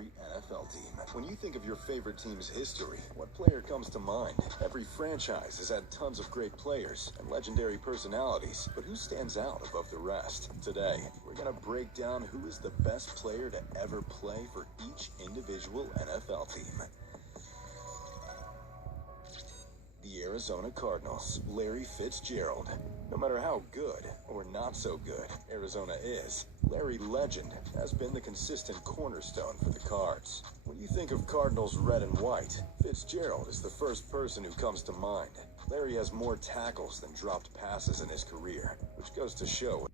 every NFL team. When you think of your favorite team's history, what player comes to mind? Every franchise has had tons of great players and legendary personalities, but who stands out above the rest? Today, we're going to break down who is the best player to ever play for each individual NFL team. The Arizona Cardinals, Larry Fitzgerald. No matter how good or not so good Arizona is, Larry Legend has been the consistent cornerstone for the Cards. When you think of Cardinals red and white, Fitzgerald is the first person who comes to mind. Larry has more tackles than dropped passes in his career, which goes to show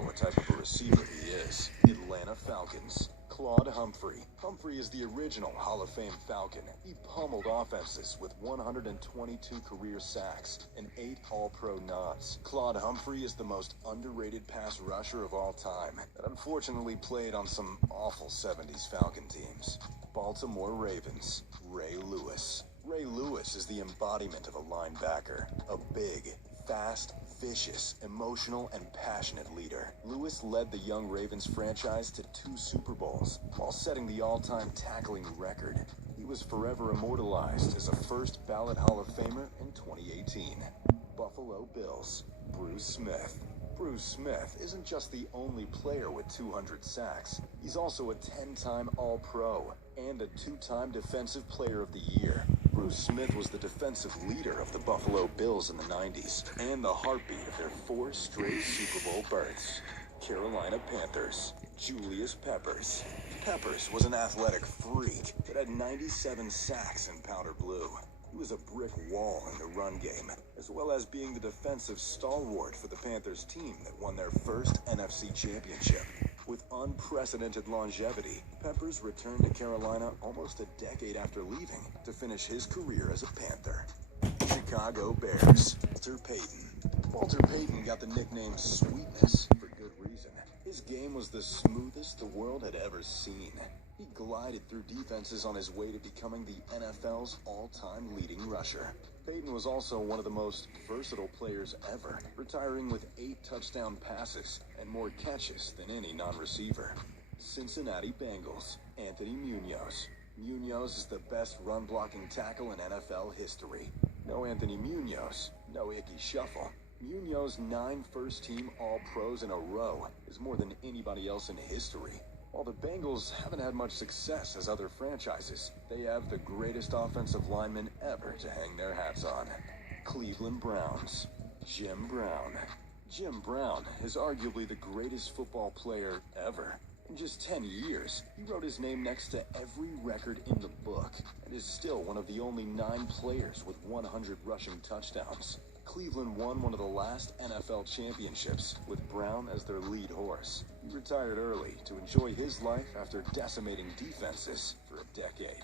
what type of a receiver he is. Atlanta Falcons, Claude Humphrey. Humphrey is the original Hall of Fame Falcon. He pummeled offenses with 122 career sacks and 8 All-Pro nods. Claude Humphrey is the most underrated pass rusher of all time that unfortunately played on some awful 70s Falcon teams. Baltimore Ravens, Ray Lewis. Ray Lewis is the embodiment of a linebacker, a big, fast, vicious, emotional, and passionate leader. Lewis led the young Ravens franchise to 2 Super Bowls while setting the all-time tackling record. He was forever immortalized as a first-ballot Hall of Famer in 2018. Buffalo Bills, Bruce Smith. Bruce Smith isn't just the only player with 200 sacks. He's also a 10-time All-Pro and a 2-time Defensive Player of the Year. Bruce Smith was the defensive leader of the Buffalo Bills in the 90s and the heartbeat of their 4 straight Super Bowl berths. Carolina Panthers, Julius Peppers. Peppers was an athletic freak that had 97 sacks in powder blue. He was a brick wall in the run game, as well as being the defensive stalwart for the Panthers team that won their first NFC championship. With unprecedented longevity, Peppers returned to Carolina almost a decade after leaving to finish his career as a Panther. Chicago Bears, Walter Payton. Walter Payton got the nickname Sweetness for good reason. His game was the smoothest the world had ever seen. He glided through defenses on his way to becoming the NFL's all-time leading rusher. Payton was also one of the most versatile players ever, retiring with 8 touchdown passes and more catches than any non-receiver. Cincinnati Bengals, Anthony Munoz. Munoz is the best run-blocking tackle in NFL history. No Anthony Munoz, no Ickey Shuffle. Munoz 9 first-team All-Pros in a row is more than anybody else in history. While the Bengals haven't had much success as other franchises, they have the greatest offensive linemen ever to hang their hats on. Cleveland Browns, Jim Brown. Jim Brown is arguably the greatest football player ever. In just 10 years, he wrote his name next to every record in the book and is still one of the only 9 players with 100 rushing touchdowns. Cleveland won one of the last NFL championships with Brown as their lead horse. He retired early to enjoy his life after decimating defenses for a decade.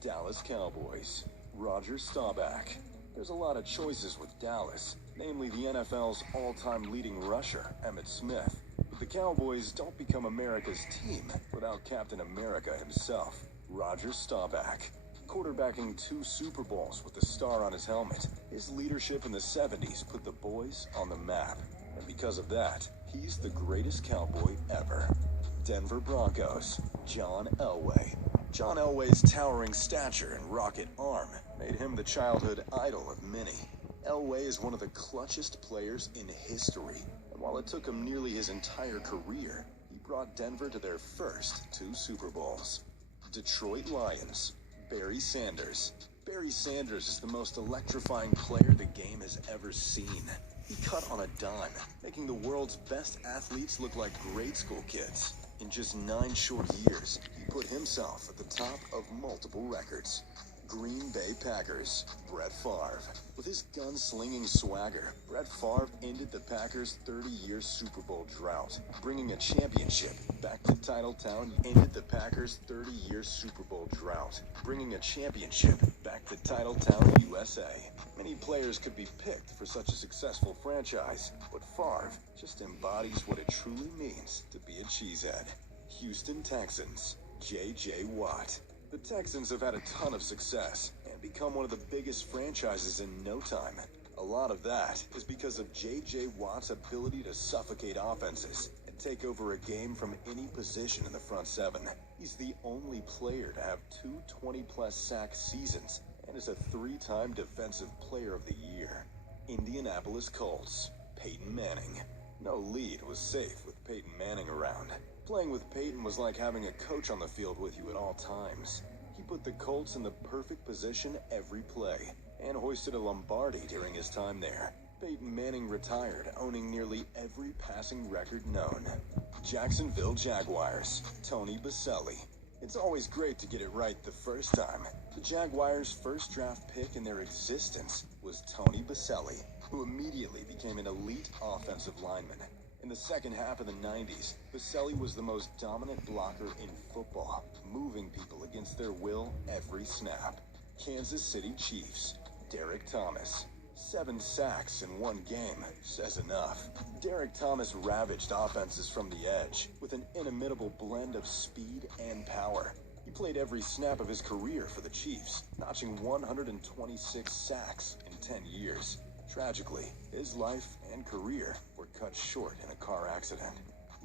Dallas Cowboys, Roger Staubach. There's a lot of choices with Dallas, namely the NFL's all-time leading rusher, Emmitt Smith. But the Cowboys don't become America's team without Captain America himself, Roger Staubach. Quarterbacking 2 Super Bowls with the star on his helmet, his leadership in the 70s put the boys on the map. And because of that, he's the greatest Cowboy ever. Denver Broncos, John Elway. John Elway's towering stature and rocket arm made him the childhood idol of many. Elway is one of the clutchest players in history, and while it took him nearly his entire career, he brought Denver to their first 2 Super Bowls. Detroit Lions, Barry Sanders. Barry Sanders is the most electrifying player the game has ever seen. He cut on a dime, making the world's best athletes look like grade school kids. In just 9 short years, he put himself at the top of multiple records. Green Bay Packers, Brett Favre. With his gunslinging swagger, Brett Favre ended the Packers' 30-year Super Bowl drought, bringing a championship back to Titletown. USA. Many players could be picked for such a successful franchise, but Favre just embodies what it truly means to be a cheesehead. Houston Texans, J.J. Watt. The Texans have had a ton of success and become one of the biggest franchises in no time. A lot of that is because of J.J. Watt's ability to suffocate offenses and take over a game from any position in the front seven. He's the only player to have two 20-plus sack seasons and is a three-time Defensive Player of the Year. Indianapolis Colts, Peyton Manning. No lead was safe with Peyton Manning around. Playing with Peyton was like having a coach on the field with you at all times. He put the Colts in the perfect position every play and hoisted a Lombardi during his time there. Peyton Manning retired, owning nearly every passing record known. Jacksonville Jaguars, Tony Boselli. It's always great to get it right the first time. The Jaguars' first draft pick in their existence was Tony Boselli, who immediately became an elite offensive lineman. In the second half of the 90s, Boselli was the most dominant blocker in football, moving people against their will every snap. Kansas City Chiefs, Derek Thomas. 7 sacks in one game says enough. Derek Thomas ravaged offenses from the edge with an inimitable blend of speed and power. He played every snap of his career for the Chiefs, notching 126 sacks in 10 years. Tragically, his life and career were cut short in a car accident.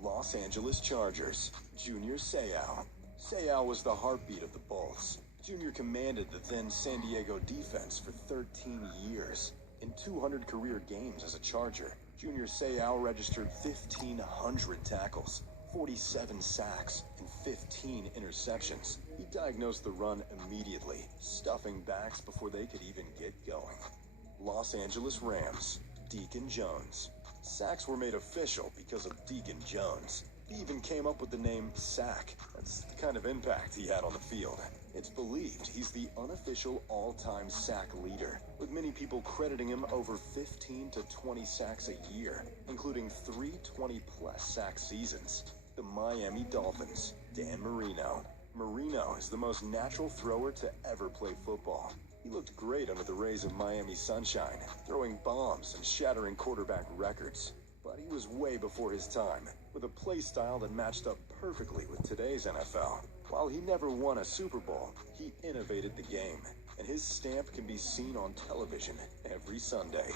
Los Angeles Chargers, Junior Seau. Seau was the heartbeat of the Bulls. Junior commanded the thin San Diego defense for 13 years. In 200 career games as a Charger, Junior Seau registered 1,500 tackles, 47 sacks, and 15 interceptions. He diagnosed the run immediately, stuffing backs before they could even get going. Los Angeles Rams, Deacon Jones. Sacks were made official because of Deacon Jones. He even came up with the name Sack. That's the kind of impact he had on the field. It's believed he's the unofficial all-time sack leader, with many people crediting him over 15 to 20 sacks a year, including 3 20-plus sack seasons. The Miami Dolphins, Dan Marino. Marino is the most natural thrower to ever play football. He looked great under the rays of Miami sunshine, throwing bombs and shattering quarterback records. But he was way before his time, with a play style that matched up perfectly with today's NFL. While he never won a Super Bowl, he innovated the game, and his stamp can be seen on television every Sunday.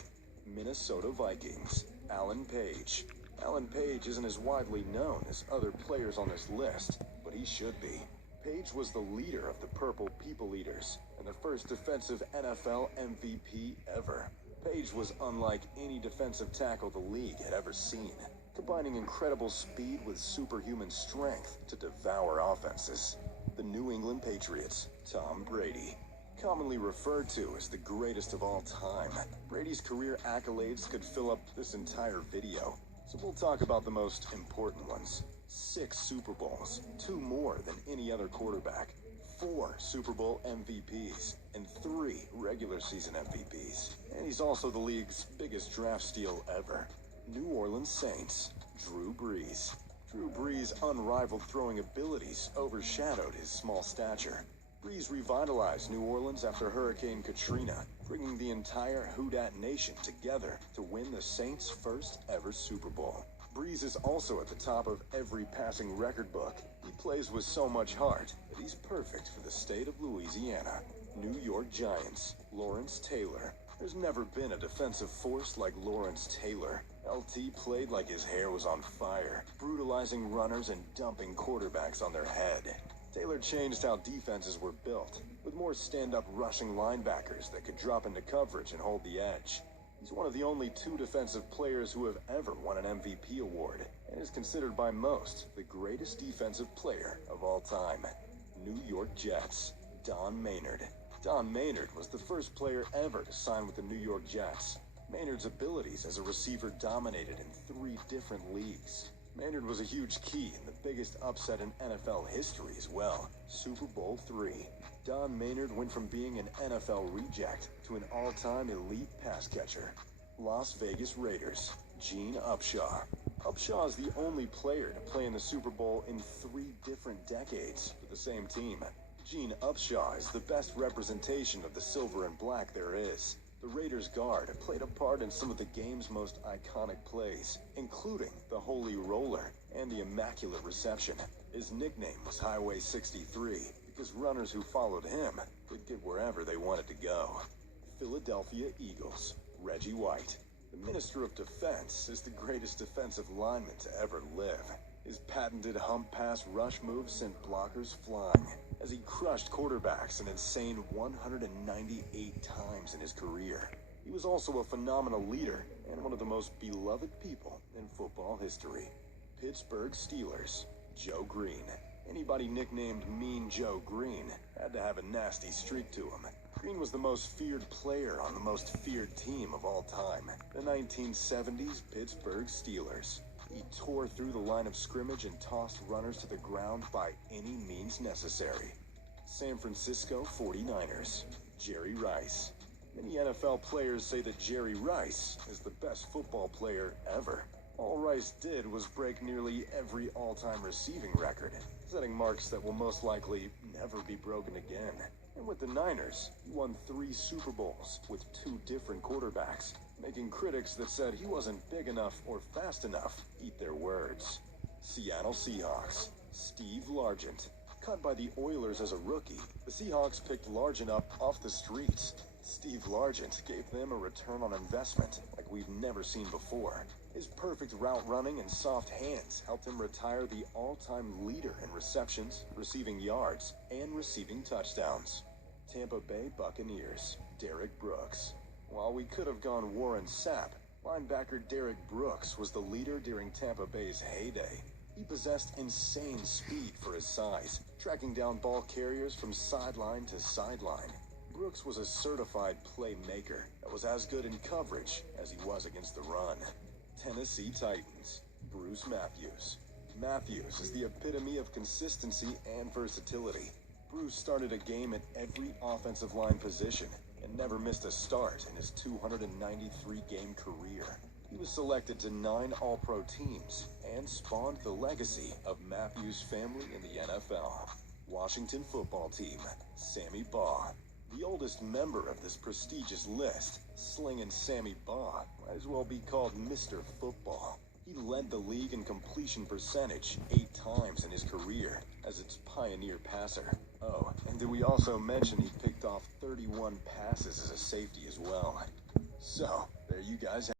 Minnesota Vikings, Alan Page. Alan Page isn't as widely known as other players on this list, but he should be. Page was the leader of the Purple People Eaters and the first defensive NFL MVP ever. Page was unlike any defensive tackle the league had ever seen, combining incredible speed with superhuman strength to devour offenses. The New England Patriots, Tom Brady. Commonly referred to as the greatest of all time, Brady's career accolades could fill up this entire video, so we'll talk about the most important ones. 6 Super Bowls, 2 more than any other quarterback, 4 Super Bowl MVPs, and 3 regular season MVPs. And he's also the league's biggest draft steal ever. New Orleans Saints, Drew Brees. Drew Brees' unrivaled throwing abilities overshadowed his small stature. Brees revitalized New Orleans after Hurricane Katrina, bringing the entire Who Dat Nation together to win the Saints' first ever Super Bowl. Brees is also at the top of every passing record book. He plays with so much heart that he's perfect for the state of Louisiana. New York Giants, Lawrence Taylor. There's never been a defensive force like Lawrence Taylor. LT played like his hair was on fire, brutalizing runners and dumping quarterbacks on their head. Taylor changed how defenses were built, with more stand-up rushing linebackers that could drop into coverage and hold the edge. He's one of the only 2 defensive players who have ever won an MVP award, and is considered by most the greatest defensive player of all time. New York Jets, Don Maynard. Don Maynard was the first player ever to sign with the New York Jets. Maynard's abilities as a receiver dominated in 3 different leagues. Maynard was a huge key in the biggest upset in NFL history as well, Super Bowl III. Don Maynard went from being an NFL reject to an all-time elite pass catcher. Las Vegas Raiders, Gene Upshaw. Upshaw is the only player to play in the Super Bowl in 3 different decades with the same team. Gene Upshaw is the best representation of the silver and black there is. The Raiders guard played a part in some of the game's most iconic plays, including the Holy Roller and the Immaculate Reception. His nickname was Highway 63 because runners who followed him could get wherever they wanted to go. Philadelphia Eagles, Reggie White. The Minister of Defense is the greatest defensive lineman to ever live. His patented hump pass rush move sent blockers flying as he crushed quarterbacks an insane 198 times in his career. He was also a phenomenal leader and one of the most beloved people in football history. Pittsburgh Steelers, Joe Green. Anybody nicknamed Mean Joe Green had to have a nasty streak to him. Green was the most feared player on the most feared team of all time, the 1970s Pittsburgh Steelers. He tore through the line of scrimmage and tossed runners to the ground by any means necessary. San Francisco 49ers, Jerry Rice. Many NFL players say that Jerry Rice is the best football player ever. All Rice did was break nearly every all-time receiving record, setting marks that will most likely never be broken again. And with the Niners, he won 3 Super Bowls with 2 different quarterbacks, making critics that said he wasn't big enough or fast enough eat their words. Seattle Seahawks, Steve Largent. Cut by the Oilers as a rookie, the Seahawks picked Largent up off the streets. Steve Largent gave them a return on investment like we've never seen before. His perfect route running and soft hands helped him retire the all-time leader in receptions, receiving yards, and receiving touchdowns. Tampa Bay Buccaneers, Derrick Brooks. While we could have gone Warren Sapp, linebacker Derrick Brooks was the leader during Tampa Bay's heyday. He possessed insane speed for his size, tracking down ball carriers from sideline to sideline. Brooks was a certified playmaker that was as good in coverage as he was against the run. Tennessee Titans, Bruce Matthews. Matthews is the epitome of consistency and versatility. Bruce started a game at every offensive line position and never missed a start in his 293-game career. He was selected to 9 All-Pro teams and spawned the legacy of Matthews' family in the NFL. Washington football team, Sammy Baugh. The oldest member of this prestigious list, Slingin' Sammy Baugh, might as well be called Mr. Football. He led the league in completion percentage 8 times in his career as its pioneer passer. Oh, and did we also mention he picked off 31 passes as a safety as well? So, there you guys have